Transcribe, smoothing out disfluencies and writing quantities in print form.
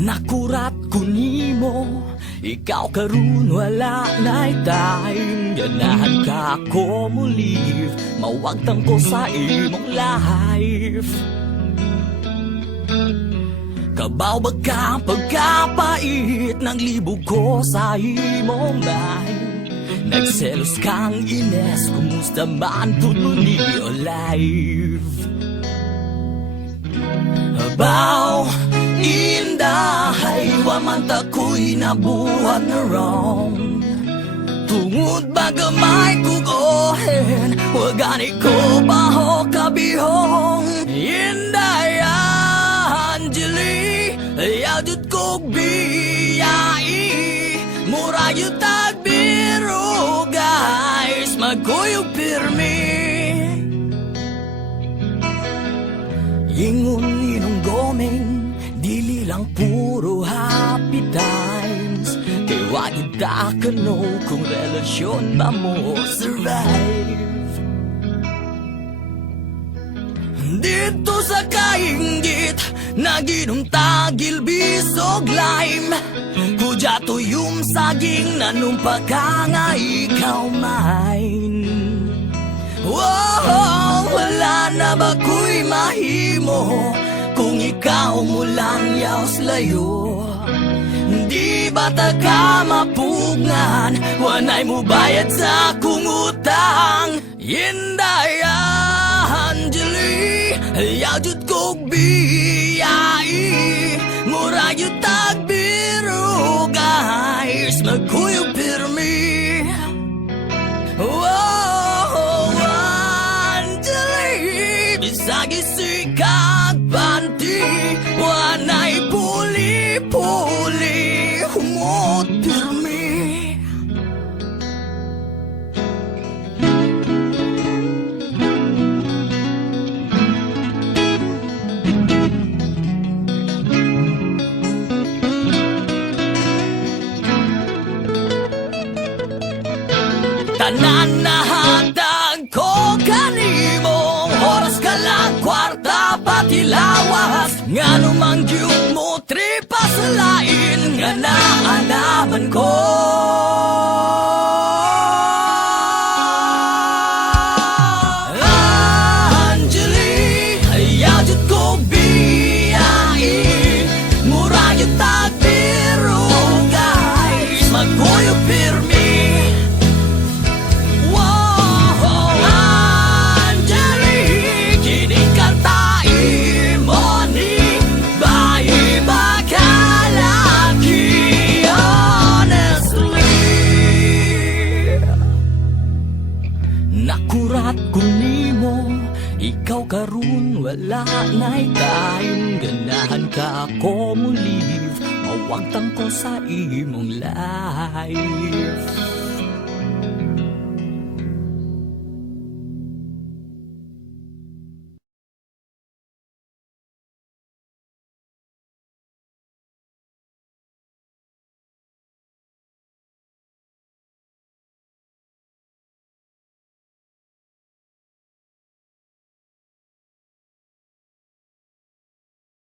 Nakurat ko nimo, ikaw karon wala na'y time. Ganahan ka ko mo live, mawagtang ko sa imong life. Kabaw ba ka pagkapait ng libog ko sa imong mind? Nagselos kang ines, kumusta man tuloy o life? Habaw, indahay, wamanta ko'y nabuhat na wrong. Tungod ba gamay kugohen, wagani ko baho kabihong. Inday Angeli, ayaw jud kog biyai, mura yun tagbiro guys, magkuyog pirmi. Ingon ninong gomeng, dili lang puro happy times. Kay wagid ta kano kung relasyon ba mo survive. Dito sa kainggit, naginom tagil bisog lime. Kudya tuyong saging, nanumpa ka nga ikaw mine. Wow, wala na ba ko'y mahimo kung ikaw mo lang yaos layo? Di ba ta ka mapugnan, wanay mo bayad sa akong utang? Inday Angeli, ayaw jud kog biyai, mura yun tagbiro guys, magkuyog pirmi. Oh, Angeli, bisagi sikat panty, wanay puli-puli, humot pirmi. Tanan na hatag ko kanimo, oras ka lang, kwarta pati lawas. Nga numang gyud mo tripa sa lain, nga naalaman ko. Angeli, ayaw jud ko biyai, mura yun tagbiro guys, magkuyog pirmi. Nakurat ko nimo, ikaw karon wala na'y time. Ganahan ka ako mo live, mawagtang ko sa imong life.